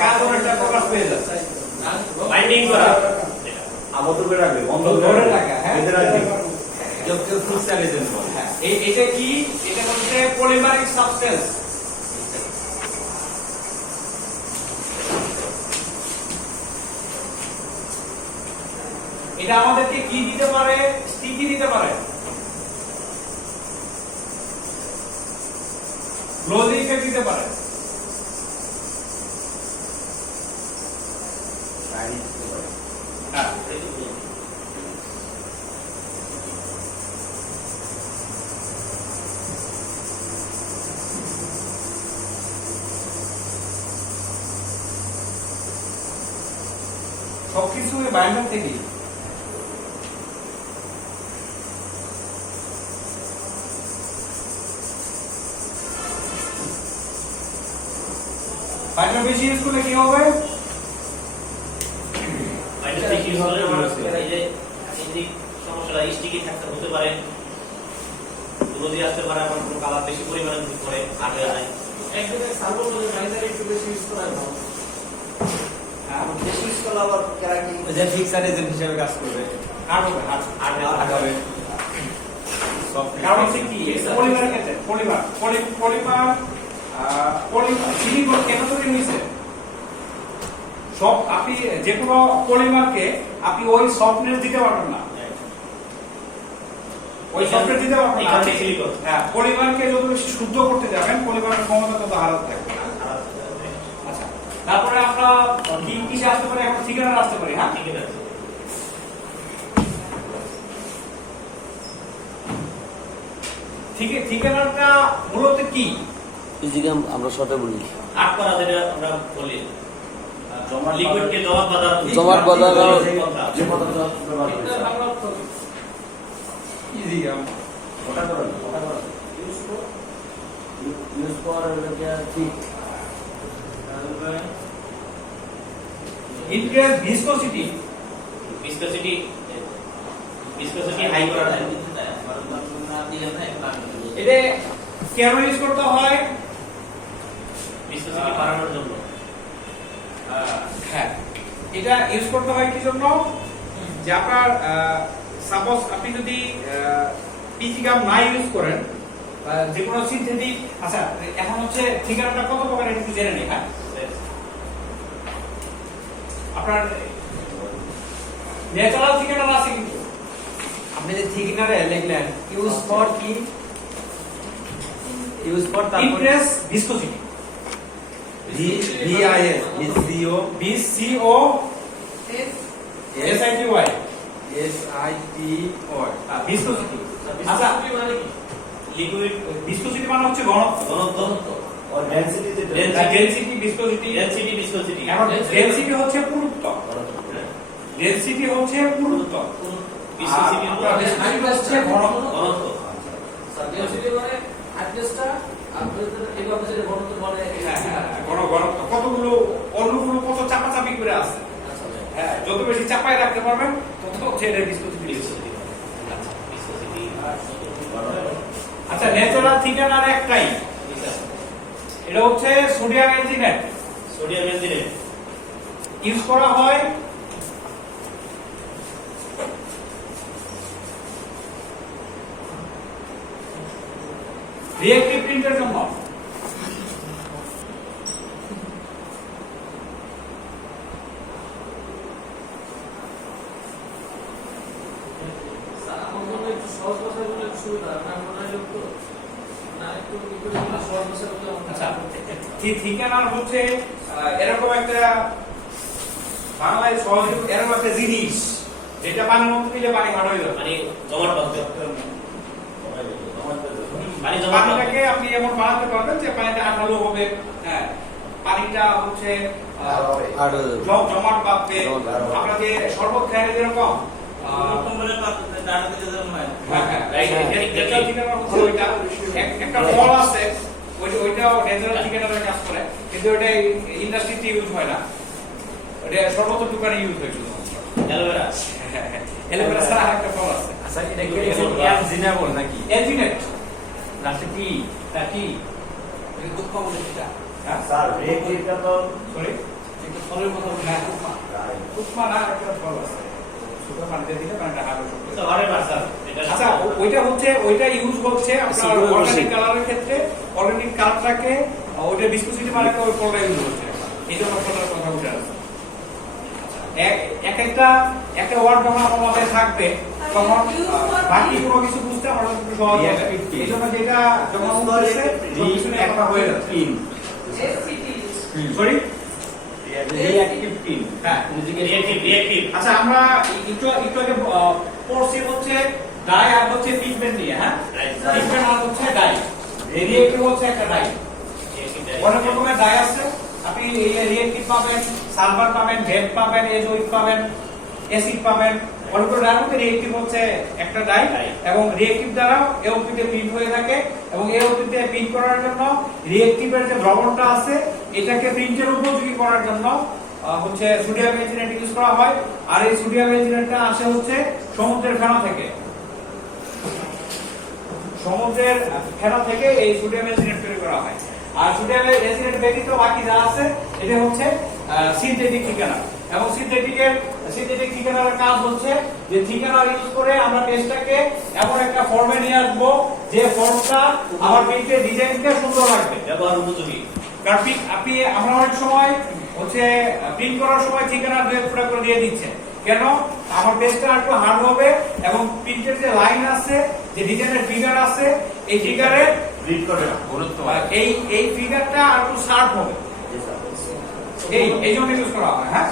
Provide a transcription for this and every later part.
কাজ অনেকটা প্রকাশ পেয়ে যাচ্ছে বাইন্ডিং করা আবদ্ধ করে রাখবে বন্ধ করে রাখা হ্যাঁ এটা রাখবে যখন ফুল স্যালেজেন হ্যাঁ এটা কি এটা হচ্ছে পলিমারিক সাবস্টেন্স এটা আমাদেরকে কি দিতে পারে স্টিকি দিতে পারে গ্লোজি ইফেক্ট দিতে পারে সবকিছু বাইন্ডার থেকে বাইন্ডার বেশি ইউজ করলে কি হবে বাইন্ডার বেশি ইউজ করলে এই যে এই সমস্যাটা স্টিকি থাকতে হতে পারে যদি আসতে পারে আমার কোনো কালার বেশি পরিমাণে যদি করে আটে আয় একদম সার্ভো বলে বাইন্ডার একটু বেশি ইউজ করা হয় হ্যাঁ বেশি ইউজ করলে আবার কেরা কি যে ফিক্সার এজেন্ট হিসেবে কাজ করবে হার্ড হবে হার্ড হবে কারণ হচ্ছে কি পলিমার ক্ষেত্রে পলিমার সিলিকন কেন তৈরি হয়েছে সব আপনি যে কোনো পলিমারকে আপনি ওই সফটনেস দিতে পারবেন না ওই সফটনেস দিতে পারবেন না সিলিকন হ্যাঁ পলিমারকে যত বেশি শুদ্ধ করতে যাবেন পলিমারের ক্ষমতা তত হারাতে থাকবে আচ্ছা তারপরে আমরা কি কিসে আসতে পারি এখন ঠিকানা আসতে পারি হ্যাঁ ঠিকানা ঠিকানাটা মূলত কি ইজিগাম আমরা শর্টে বলি আট করা যেটা আমরা বলি লিকুইডকে জমাট বাঁধা যে পদার্থ ব্যবহার করতে ইজিগাম ওটা করেন ইউজ করার ঠিক ইনক্রিজ ভিসকোসিটি হাই করা যায় এটা কেন ইউজ করতে হয় ভিসকোসিটি বাড়ানোর জন্য হ্যাঁ এটা ইউজ করতে হয় কি জন্য যে আপনার সাপোজ আপনি যদি পিসি গাম না ইউজ করেন যে কোনো সিনথেটিক আচ্ছা এখন হচ্ছে ঠিকানাটা কত প্রকার একটু জেনে নিই হ্যাঁ আপনার ন্যাচারাল ঠিকানা আছে কিন্তু আপনি যে ঠিকানারে লিখলেন ইউজ ফর কি ইউজ ফর তারপর increase viscosity VIS VCO VCO SITY viscosity আচ্ছা মানে কি লিকুইড ভিসকোসিটি মানে হচ্ছে ঘনত্ব আর ডেনসিটি ডেনসিটি ভিসকোসিটি এখন ডেনসিটি হচ্ছে পুরুত্ব ডেনসিটি হচ্ছে পুরুত্ব ভিসকোসিটি হচ্ছে ঘনত্ব ডেনসিটি মানে অ্যাডজাস্টটা কতগুলো অণুগুলো কত চাপাচাপি করে আছে হ্যাঁ যত বেশি চাপায় রাখতে পারবেন তত হচ্ছে এটা ভিসকোসিটি আচ্ছা ন্যাচারাল ঠিকানার একটাই এটা হচ্ছে সোডিয়াম এনজিনেট ইউজ করা হয় রিঅ্যাক্টিভ প্রিন্টের জন্য ঠিকানার হচ্ছে এরকম একটা বাংলায় সহজ এরকম একটা জিনিস যেটা পানির মধ্যে দিলে পানি ভালো হয়ে যাবে মানে জমাট বাঁধবে পানিটাকে আপনি এমন বানাতে পারবেন যে পানিটা আঠালো হবে হ্যাঁ পানিটা হচ্ছে জমাট বাঁধবে আমরা যে শরবত খাই যেরকম একটা ফল আছে ওইটাও ন্যাচারাল ঠিকানার কাজ করে কিন্তু ওইটা ইন্ডাস্ট্রিতে ইউজ হয় না ওটা সর্বত্র দোকানে ইউজ হয় শুধু অ্যালোভেরা ছাড়া আরেকটা ফল আছে আচ্ছা এটা কি এলজিনেবল নাকি এলজিনেট রাতে কি তা কি দুঃখ বলে সেটা হ্যাঁ স্যার রেট এটা তো সরি কিন্তু ফলের কথা বলি না, উৎমা না, একটা ফল আছে সুগার পানিতে দিলে পানিটা হালকা শুকিয়ে তো আরে বাসা এটা আচ্ছা ওইটা ইউজ হচ্ছে আপনার অর্গানিক কালারের ক্ষেত্রে। অর্গানিক কালারটাকে ওইটা ভিসকোসিটি মানে ওই ফলটা ইউজ হচ্ছে, এই জন্য ফলটার কথা উঠে আসছে। একটা ওয়ার্ড যখন আমার মাথায় থাকবে তখন বাকি কোনো কিছু বুঝতে আমার একটু সহজ হবে। এই জন্য যেটা যখন উঠছে সবকিছু একটা হয়ে যাচ্ছে। সরি, হ্যাঁ, রিঅ্যাক্টিভ আচ্ছা আমরা একটু আগে পড়ছি হচ্ছে ডাই আর হচ্ছে পিগমেন্ট নিয়ে, হ্যাঁ, পিগমেন্ট আর হচ্ছে ডাই। রিঅ্যাক্টিভ হচ্ছে একটা ডাই। অনেক রকমের ডাই আছে, আপনি এই রিঅ্যাক্টিভ পাবেন, সালফার পাবেন, ভেব পাবেন, এজোইক পাবেন, অ্যাসিড পাবেন। অনেকগুলো ডাইয়ের মধ্যে রিঅ্যাক্টিভ হচ্ছে একটা ডাই, এবং রিঅ্যাক্টিভ দ্বারা এওপি তে প্রিন্ট হয়ে থাকে। এবং এওপি তে প্রিন্ট করার জন্য রিঅ্যাক্টিভের যে দ্রবণটা আছে এটাকে প্রিন্টের উপযোগী করার জন্য হচ্ছে সোডিয়াম বেঞ্জিনেট ইউজ করা হয়। আর এই সোডিয়াম বেঞ্জিনেটটা আসে হচ্ছে সমুদ্রের ফেনা থেকে। সমুদ্রের ফেনা থেকে এই সোডিয়াম বেঞ্জিনেট তৈরি করা হয়। আর সোডিয়াম বেঞ্জিনেট ব্যতীত বাকি যা আছে এটা হচ্ছে সিনথেটিক থিকেনার। এবং সিনথেটিক থিকেনারের কাজ হচ্ছে যে থিকেনার ইউজ করে আমরা পেজটাকে এমন একটা ফর্মে নিয়ে আসবো যে ফর্মটা আমার পেজের ডিজাইনটা সুন্দর লাগবে, ব্যবহার উপযোগী। কারণ আমরা অনেক সময় হচ্ছে প্রিন্ট করার সময় ঠিকানা পুরো করে দিয়ে দিচ্ছে, কেন? আমার পেজটা একটু হার্ড হবে এবং প্রিন্টের যে লাইন আছে, যে ডিজাইনের ফিগার আছে, এই ফিগারে রিড করে গুরুত্ব এই ফিগারটা একটু শার্প হবে। এই জন্য ইউজ করা হয়। হ্যাঁ,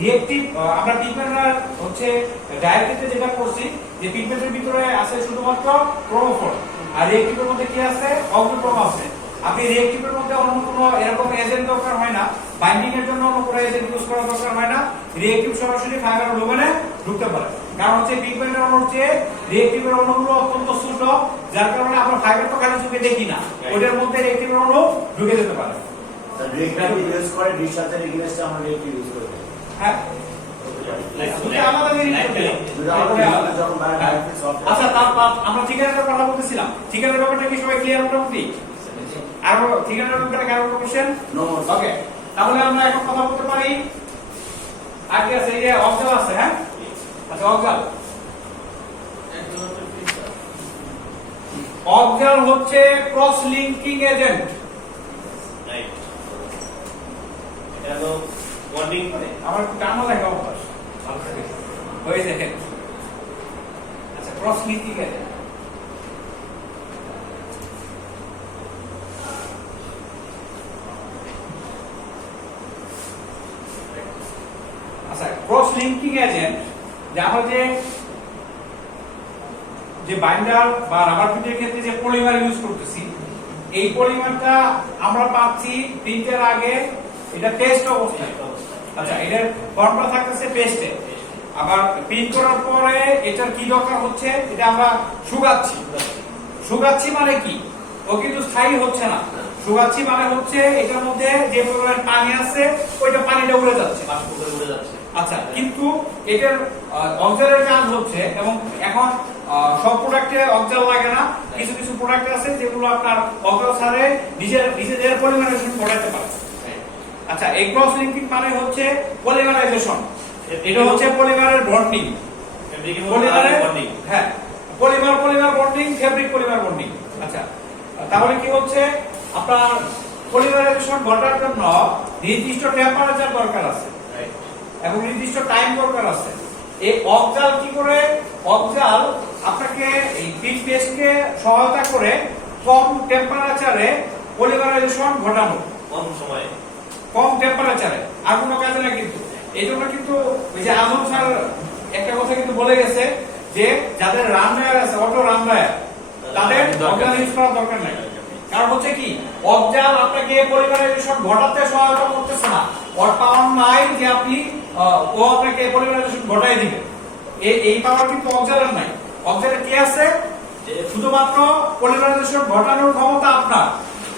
রিঅ্যাক্টিভ আমরা পিগমেন্ট হচ্ছে ডায়াগ্রামে যেটা করছি যে পিগমেন্টের ভিতরে আছে শুধুমাত্র ক্রোমোফোর, আর রিঅ্যাক্টিভের মধ্যে কি আছে? অক্সিক্রোম আছে। আপনি রিঅ্যাক্টিভের মধ্যে অন্য কোনো এরকম এজেন্ট দরকার হয় না, বাইন্ডিং এর জন্য অন্য কোনো এজেন্ট ইউজ করা দরকার হয় না। রিঅ্যাক্টিভ সরাসরি ফাইবার ডোমেনে ঢুকতে পারে, কারণ হচ্ছে পিগমেন্টের অণুর চেয়ে রিঅ্যাক্টিভের অণুগুলো অত্যন্ত ছোট, যার কারণে আমরা ফাইবার তো খালি চোখে দেখি না, ওটার মধ্যে রিঅ্যাক্টিভের অণু ঢুকে যেতে পারে। রিঅ্যাক্টিভ ইউজ করে ডিসচার্জের এগেইনস্টে আমরা রিঅ্যাক্টিভ ইউজ করি। হ্যাঁ, আচ্ছা, তারপর আমরা ঠিকানার কথা বলতেছিলাম। ঠিকানার ব্যাপারটা কি সবাই ক্লিয়ার মোটামুটি? আর ঠিকানার ব্যাপারে কারো কোশ্চেন? ওকে, তাহলে আমরা এখন কথা বলতে পারি। আগে আছে এই যে অক্সাল আছে, হ্যাঁ, আচ্ছা অক্সাল হচ্ছে ক্রস লিংকিং এজেন্ট। রাইট, এটা তো বন্ডিং করে। আমার টানো লাগে অভ্যাস, ভালো থাকে হয়ে যায়। আচ্ছা, ক্রস লিংকিং এজেন্ট। আচ্ছা, ক্রস লিংকিং এজেন্ট যা হচ্ছে যে বাইন্ডার বা রাবার ফিটের ক্ষেত্রে যে পলিমার ইউজ করতেছি, এই পলিমারটা আমরা পাচ্ছি প্রিন্টের আগে এটা পেস্ট অবস্থায়। আচ্ছা, এটার ফর্মটা থাকতেছে পেস্টে, আবার প্রিন্ট করার পরে এটার কি দরকার হচ্ছে, এটা আমরা শুকাচ্ছি মানে কি? ও কিন্তু স্থায়ী হচ্ছে না। শুকাচ্ছি মানে হচ্ছে এটার মধ্যে যে পরিমাণ পানি আছে ওইটা পানিটা উড়ে যাচ্ছে, বাষ্প করে উড়ে যাচ্ছে। আচ্ছা, কিন্তু এটার অক্সালের কাজ হচ্ছে, এবং এখন সব প্রোডাক্টে অক্সাল লাগে না, কিছু কিছু প্রোডাক্ট আছে যেগুলো আপনার অক্সাল ছাড়ে নিজেদের পলিমারাইজেশন ঘটাতে পারে। আচ্ছা, এই ক্রস লিংকিং মানে হচ্ছে পলিমারাইজেশন। এটা হচ্ছে পলিমারের বন্ডিং, পলিমারের বন্ডিং। হ্যাঁ, polymer bonding, fabric polymer bonding. আচ্ছা, তাহলে কি হচ্ছে, আপনার পলিমারাইজেশন ঘটার জন্য নির্দিষ্ট টেম্পারেচার দরকার আছে এবং নির্দিষ্ট টাইম দরকার আছে। এই অক্সাল কি করে? অক্সাল আপনাকে এই প্রিন্ট পেস্টকে সহায়তা করে কম টেম্পারেচারে পলিমারাইজেশন ঘটানো, কম সময়ে, কম টেম্পারেচারে, আর কোনো কাজে না। কিন্তু এই জন্য কিন্তু ওই যে আজম স্যার একটা কথা কিন্তু বলে গেছে যে যাদের রানড্রায়ার আছে, অটো রানড্রায়ার, তাদের অক্সাল ইউজ করার দরকার নাই। কারণ হচ্ছে কি, অক্সাল আপনাকে পলিমারাইজেশন ঘটাতে সহায়তা করতেছে না, ওর পাওয়ার নাই যে আপনি ও আপনাকে পলিমারাইজেশন ঘটাই দিবে, এই পাওয়ার কিন্তু অক্সালের নাই। অক্সালের কি আছে? শুধুমাত্র পলিমারাইজেশন ঘটানোর ক্ষমতা আপনার,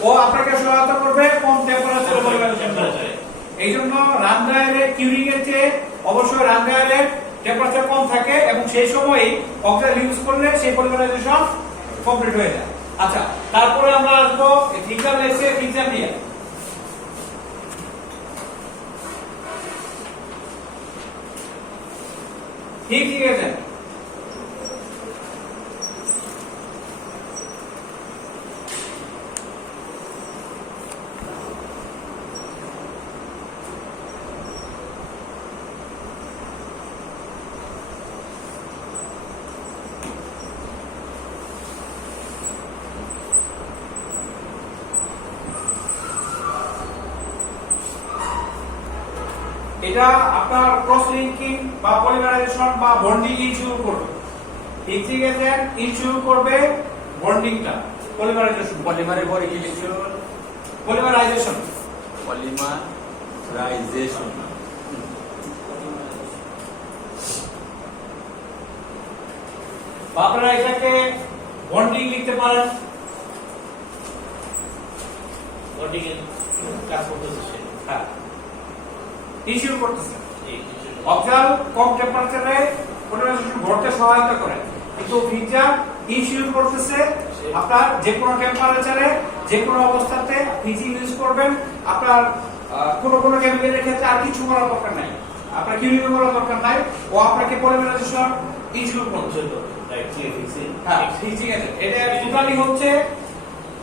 ও আপনাকে সহায়তা করবে কম টেম্পারেচারে পলিমারাইজেশন ঘটাতে। এই জন্য রানড্রায়ারে কিউরিং এর চেয়ে অবশ্যই রানড্রায়ারে টেম্পারেচার কম থাকে, এবং সেই সময়ই অক্সাল ইউজ করলে সেই পলিমারাইজেশন কমপ্লিট হয়ে যায়। আচ্ছা, তারপরে আমরা আসবো ফিক্সার লেসে ফিক্সার নিয়ে। ঠিক আছে। এটা আপনার ক্রস লিংকিং বা পলিমারাইজেশন বা বন্ডিং ইনশিওর করবে। ঠিক আছে, ইনশিওর করবে বন্ডিংটা, পলিমারাইজেশন। পলিমারের পরে কি লিখছো? পলিমারাইজেশন। পলিমারাইজেশন। বা আপনারা এটাকে বন্ডিং লিখতে পারেন। বন্ডিং এর কাজ করতেছে সে। হ্যাঁ, ইনশিওর করতেছে। জি, অক্সাল কম টেম্পারেচারে পলিমারাইজেশন ঘটতে সহায়তা করে, কিন্তু ফিজা ইনশিওর করতেছে আপনার যে কোনো টেম্পারেচারে যে কোনো অবস্থাতে ফিজি ইউজ করবেন। আপনার কোনো কেমিক্যালের ক্ষেত্রে আর কিছু করার দরকার নাই, আপনার কিউরিং করার দরকার নাই, ও আপনাকে পলিমারাইজেশন ইনশিওর করছে। Right, fixing. হ্যাঁ, ঠিক আছে। এটা টোটালি হচ্ছে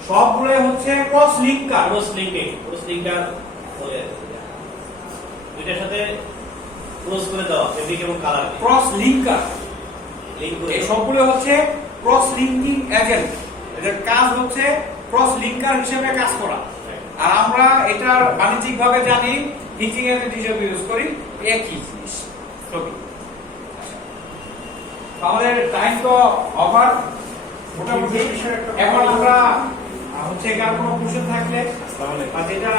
সবগুলো হচ্ছে ক্রস লিংকার। ক্রস লিংকার বলে এটার সাথে ক্লোজ করে দেওয়া ফেব্রিক এবং কালার ক্রস লিংকার লিংক করে এই সবগুলো হচ্ছে ক্রস লিংকিং এজেন্ট। এদের কাজ হচ্ছে ক্রস লিংকার হিসেবে কাজ করা। আর আমরা এটার বাণিজ্যিকভাবে জানি হিটিং এজেন্ট হিসেবে ইউজ করি, একই জিনিস সবই। আমাদের টাইম তো ওভার মোটামুটি। এখন আমরা হচ্ছে কার কোনো কোশ্চেন থাকলে বা যেটা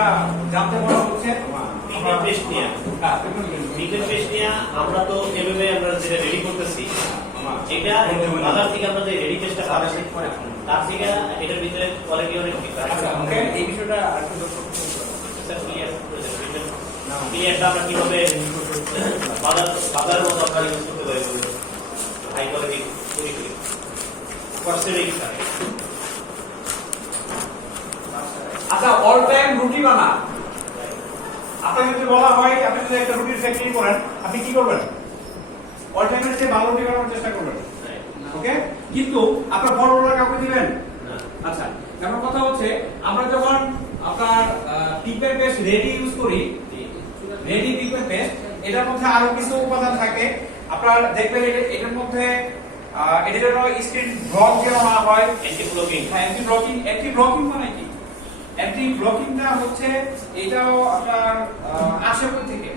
জানতে পারা হচ্ছে পিকের পেস্ট নিয়ে পিকের পেস্ট নিয়ে আমরা তো এভাবে আমরা যেটা রেডি করতেছি এটা বাজার থেকে আমরা যে রেডি পেস্টটা পাচ্ছি তার থেকে এটার ভিতরে কোয়ালিটি অনেক ঠিক আছে। আচ্ছা, ওকে, এই বিষয়টা আরেকটু দর্শক ক্লিয়ারটা আমরা কিভাবে বাজারের মতো আমরা ইউজ করতে পারি হাই কোয়ালিটি তৈরি করি পার্সেন্টেজ থাকে। আচ্ছা, অল টাইম রুটি বানা। আপনাকে যদি বলা হয় আপনি যদি একটা রুটির ফ্যাক্টরি করেন, আপনি কি করবেন? অল টাইমের চেয়ে ভালো রুটি বানানোর চেষ্টা করবেন। ওকে, কিন্তু আপনার বড়রা কাউকে দিবেন? আচ্ছা, আমার কথা হচ্ছে আমরা যখন আপনার পিকপেন পেস্ট রেডি ইউজ করি, রেডি পিকপেন পেস্ট, এটার মধ্যে আরো কিছু উপাদান থাকে। আপনার দেখবেন এটার মধ্যে এটার জন্য স্ক্রিন ব্লক যেন না হয়, অ্যান্টি ব্লকিং। অ্যান্টি ব্লকিং মানে কি? অ্যান্টি ব্লকিংটা হচ্ছে এটাও আপনার আসে কোথা থেকে?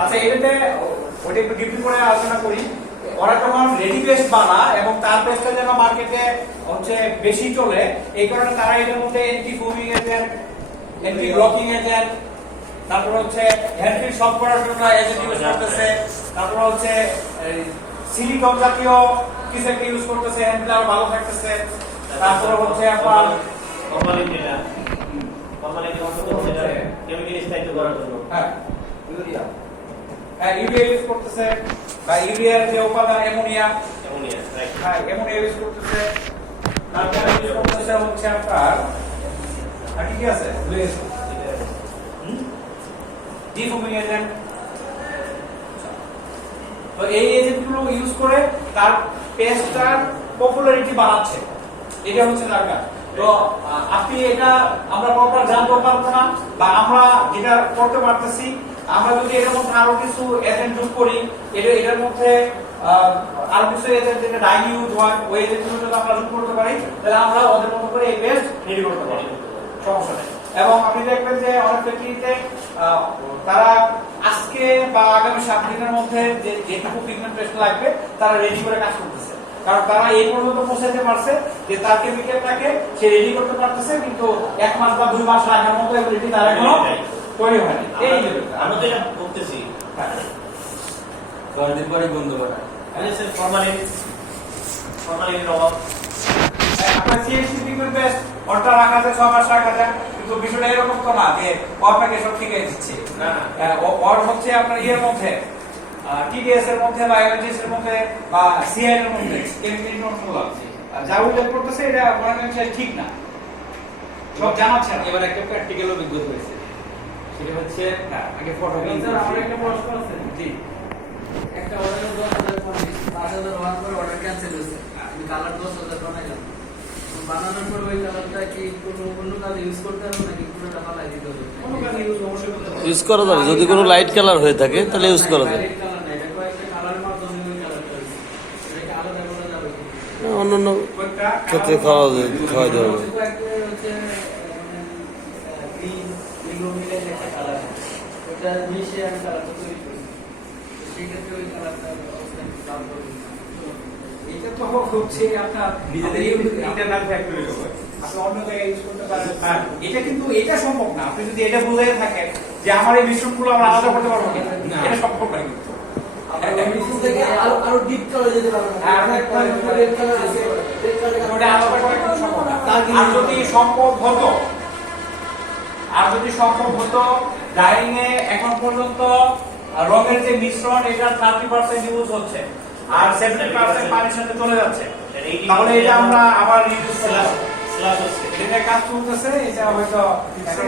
আচ্ছা, এটাতে ওটা একটু ডিপলি করে আলোচনা করি। ওরা যখন রেডি পেস্ট বানায় এবং তার পেস্টটা যেন মার্কেটে হচ্ছে বেশি চলে, এই কারণে তারা এটার মধ্যে anti ফোমিং agent, anti blocking agent, তারপর হচ্ছে হ্যান্ডফিল সফট করার জন্য এজেন্ট ইউজ করতেছে, তারপর হচ্ছে সিলিকন জাতীয় কিছু একটা ইউজ করতেছে, হ্যান্ডফিল আরো ভালো থাকতেছে। তারপর হচ্ছে আপনার ফরমালিন যেটা ফরমালিন যেটা কেমিক্যাল স্থায়িত্ব করার জন্য হ্যাঁ ইউরিয়া ইউজ করতেছে, বা ইউরিয়ার যে উপাদান অ্যামোনিয়া, রাইট। হ্যাঁ অ্যামোনিয়া ইউজ করতেছে। তারপর ইউজ করতেছে হচ্ছে আপনার আর কি আছে ডিফোমিং এজেন্ট। তো এই এজেন্টগুলো ইউজ করে তার পেস্টটার পপুলারিটি বাড়াচ্ছে, এটা হচ্ছে তার কাজ। তো আপনি এটা আমরা প্রপার জানতে পারবো না, বা আমরা যেটা করতে পারতেছি, আমরা যদি এর মধ্যে আরো কিছু এজেন্ট যোগ করি, এটার মধ্যে আরো কিছু এজেন্ট যেটা ডাইনি ইউজ হয়, ওই এজেন্টগুলো যদি আমরা যোগ করতে পারি, তাহলে আমরা ওদের মতো করে এই পেস্ট রেডি করতে পারি, সমস্যা নেই। এবং আপনি দেখবেন যে অনেক ফ্যাক্টরিতে তারা আজকে বা আগামী 7 দিনের মধ্যে যেটুকু পিগমেন্ট পেস্ট লাগবে তারা রেডি করে কাজ করতেছে, কারণ তারা এই পর্যন্ত পৌঁছাতে পারছে যে তার কেমিক্যালটাকে সে রেডি করতে পারতেছে, কিন্তু 1 মাস বা 2 মাস লাগার মতো এবিলিটি তার এখনো তৈরি হয়নি। এই লেভেলটা আমরা তো এটা করতেছি। 10 দিন পরে বন্ধ করা। ফরমালিনের অভাব। আপনার সিএসসি পিগমেন্ট পেস্ট অর্ডার রাখা যায় 6 মাস রাখা যায়, কিন্তু বিষয়টা এরকম তো না যে ও আপনাকে সব ঠিকই দিচ্ছে। না না, ওর হচ্ছে আপনার ইয়ের মধ্যে টিডিএস এর মধ্যে বা এলজিএস এর মধ্যে বা সিআই এর মধ্যে কেমিক্যাল কন্ট্রোল আছে, যা উল্লেখ করতেছে এটা মনে করেন ঠিক না, সব জানাচ্ছে না। এবার একটা প্র্যাকটিক্যাল অভিজ্ঞতা হয়েছে। সেটা হচ্ছে আগে ফটো আমার একটা প্রশ্ন আছে। জি একটা অর্ডার 10,000 পরে 5,000 হওয়ার পরে অর্ডার ক্যান্সেল হয়েছে। আমি কালার 10,000 বানাইলাম। তো বানানোর পর ওই কালারটা কি কোনো অন্য কাজে ইউজ করতে হবে নাকি পুরোটা ফালাই দিতে হবে? কোনো কাজে ইউজ অবশ্যই করতে পারবেন। ইউজ করা যাবে যদি কোনো লাইট কালার হয়ে থাকে তাহলে ইউজ করা যাবে। ডাইরেক্ট কালার না, এটা কয়েকটা কালারের মাধ্যমে ওই কালারটা হয়েছে। এটাকে আলাদা করা যাবে কি? অন্যান্য কয়েকটা ক্ষেত্রে খাওয়া যাবে। কয়েকটা হচ্ছে গ্রিন এগুলো মিলে যে একটা কালার ওটা মিশিয়ে আমি কালারটা তৈরি করি। সেই ক্ষেত্রে ওই কালারটা অবস্থা একটু দাম পড়বে। এটা তো হচ্ছে আপনার নিজেদের ইন্টারনাল ফ্যাক্টরি হবে। আপনি অন্য জায়গায় ইউজ করতে পারেন। আর এটা কিন্তু এটা সম্ভব না। আপনি যদি এটা বুঝে থাকেন যে আমার এই মিশ্রণগুলো আমরা আলাদা করতে পারবো কিনা, এটা সম্ভব না কিন্তু। আবার ওই মিশ্রণ থেকে আরো ডিপ কালার যেতে পারবে না। হ্যাঁ, একটা রেড কালার আছে, রেড কালার ওটা আলাদা করা কিন্তু সম্ভব না। আর যদি সম্ভব হতো, ডাইং এ এখন পর্যন্ত রঙের যে মিশ্রণ এটা 30% ইউজ হচ্ছে আর 70% পানির সাথে চলে যাচ্ছে। তাহলে এটা আমরা আবার রিউজ করলাম। স্ল্যাশ হচ্ছে এটা কাজ চলতেছে, এটা হয়তো